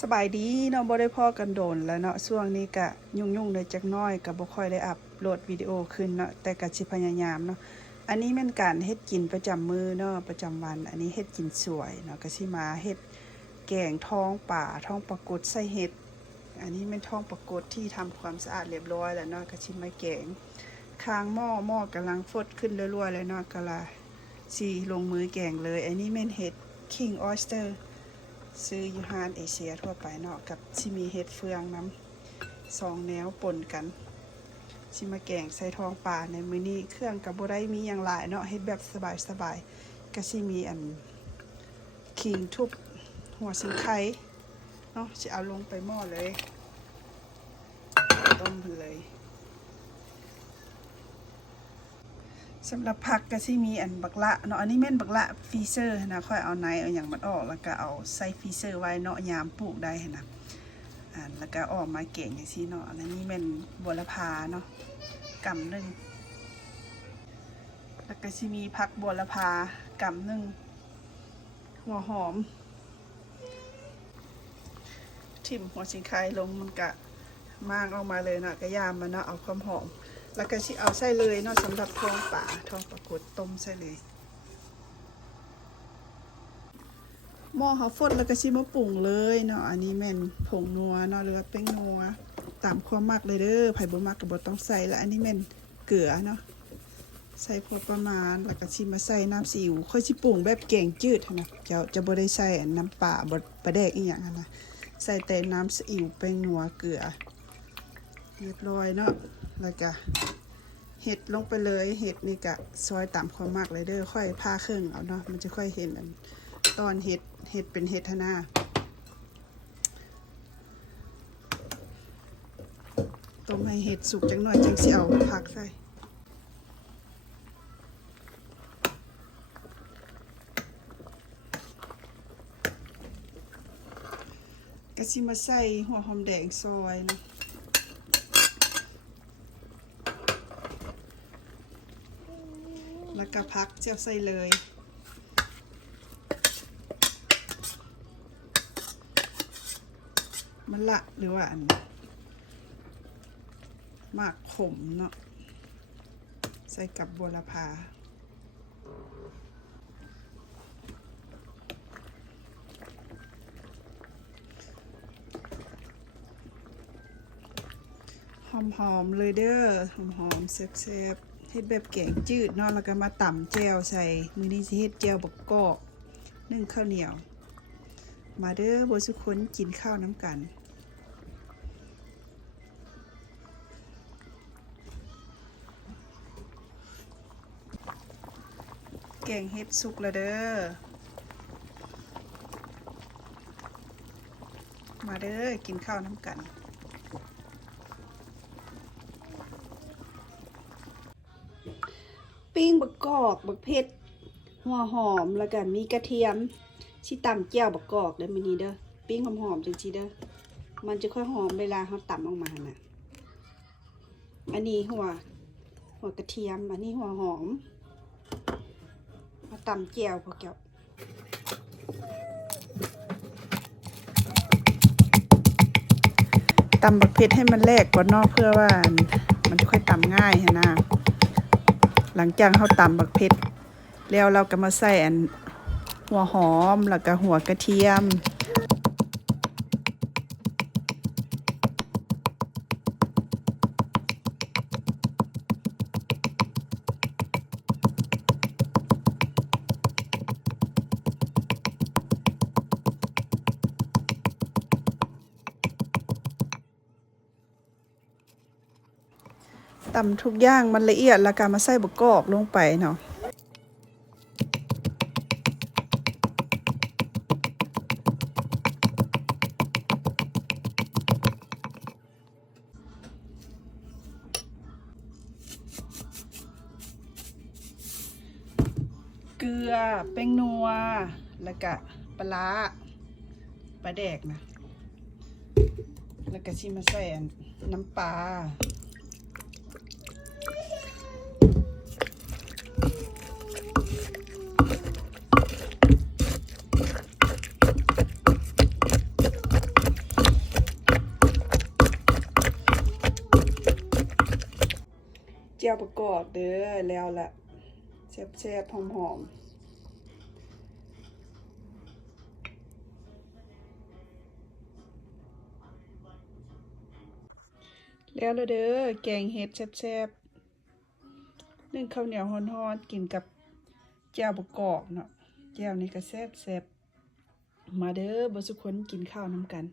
สบายดีเนาะบ่ได้พอกันโดนแล้วเนาะช่วงนี้ก็ยุ่งๆเลยจักน้อยก็บ่ค่อยได้อัปโหลดวิดีโอขึ้นเนาะแต่ก็สิพยายามเนาะอันนี้แม่นการเฮ็ดกินประจำมื้อเนาะประจำวันอันนี้เฮ็ดกินสวยเนาะก็สิมาเฮ็ดแกงท้องป่าท้องปลากดใส่เห็ดอันนี้แม่นท้องปลากดที่ทำความสะอาดเรียบร้อยแล้วเนาะก็สิมาแกงข้างหม้อกำลังฟดขึ้นรัวๆเลยเนาะก็ละสิลงมือแกงเลยอันนี้แม่นเห็ด King Oysterซื้ออยู่ห้านเอเชียทั่วไปเนาะกับชิมีเห็ดเฟืองน้ำ2 แนวปนกันชิมาแกงใส่ท้องปลาในมื้อนี้เครื่องกับบ่ได้มีอย่างหลายเนาะเฮ็ดแบบสบายๆก็สิมีอันขิงทุบหัวสิงไข่เนาะสิเอาลงไปหม้อเลยต้มเลยสำหรับผักก็สิมีอันบักละเนาะอันนี้แม่นบักละฟรีเซอร์นะค่อยเอาไหนเอาอย่างมันออกแล้วก็เอาใส่ฟรีเซอร์ไว้เนาะยามปลูกได้นะแล้วก็ออกมาเก่งอย่างซี่เนาะอันนี้แม่นบัวละพาเนาะกำนึงแล้วก็สิมีผักบัวละพากำนึงหัวหอมทิ่มหัวสิงไข่ลงมันก็มากออกมาเลยเนาะก็ยามมันเนาะเอาความหอมแล้วก็สิเอาใส่เลยเนาะสำหรับท้องปลาท้องปลากดต้มใส่เลยหม้อเขาฟดแล้วก็สิมาปรุงเลยเนาะอันนี้แม่นผงนัวเนาะหรือว่าแป้งนัวตามความมักเลยเด้อไผบ่มักก็บ่ต้องใส่แล้วอันนี้แม่นเกลือเนาะใส่พอประมาณแล้วก็สิมาใส่น้ำซีอิ๊วค่อยสิปรุงแบบแกงจืดนะจะบ่ได้ใส่น้ำปลาบ่ปลาแดกอีหยังนะใส่แต่น้ำซีอิ๊วแป้งนัวเกลือเรียบร้อยเนาะแล้วก็เห็ดลงไปเลยเห็ดนี่ก็ซอยตามความมักเลยเด้อค่อยผ่าครึ่งเอาเนาะมันจะค่อยเห็นตอนเห็ดเป็นเห็ดทนาต้มให้เห็ดสุกจังหน่อยจังสิเอาผักใส่ก็สิมาใส่หัวหอมแดงซอยนะแล้วก็พักเจียวใส่เลยมันละหรือว่าอันมากขมเนาะใส่กับบัวละพาหอมๆเลยเด้อหอมๆแซ่บๆเฮ็ดแบบแกงจืดเนาะแล้วก็มาตำแจ่วใส่มื้อนี้สิเฮ็ดแจ่วบักกอกนึ่งข้าวเหนียวมาเด้อบ่สุคนกินข้าวน้ำกันแกงเฮ็ดสุกแล้วเด้อมาเด้อกินข้าวน้ำกันปิ้งบักกอกบักเผ็ดหัวหอมแล้วก็มีกระเทียมชิตำแจ่วบักกอกเด้อมื้อนี้เด้อปิ้งหอมๆจังซี่เด้อมันจะค่อยหอมเวลาเฮาตำออกมาน่ะอันนี้หัวกระเทียมอันนี้หัวหอมมาตำแจ่วพอแก้วตำบักเผ็ดให้มันแหลกก่อนเนาะเพื่อว่ามันจะค่อยตำง่ายฮะนะหลังจากเขาตำบักเผ็ดแล้วเราก็มาใส่อันหัวหอมแล้วก็หัวกระเทียมตำทุกอย่างมันละเอียดแล้วก็มาใส่บักกอกลงไปเนาะเกลือแป้งนัวแล้วก็ปลาแดกนะแล้วก็ชิมาใส่น้ำปลา แ จ่วประกอบเด้อแล้วล่ะแซ่บๆหอมๆแล้วเด้อแกงเห็ดแซ่บๆนึ่งข้าวเหนียวร้อนๆกินกับแจ่วประกอบเนาะแจ่วนี่ก็แซ่บๆมาเด้อบ่สุคนกินข้าวนำกัน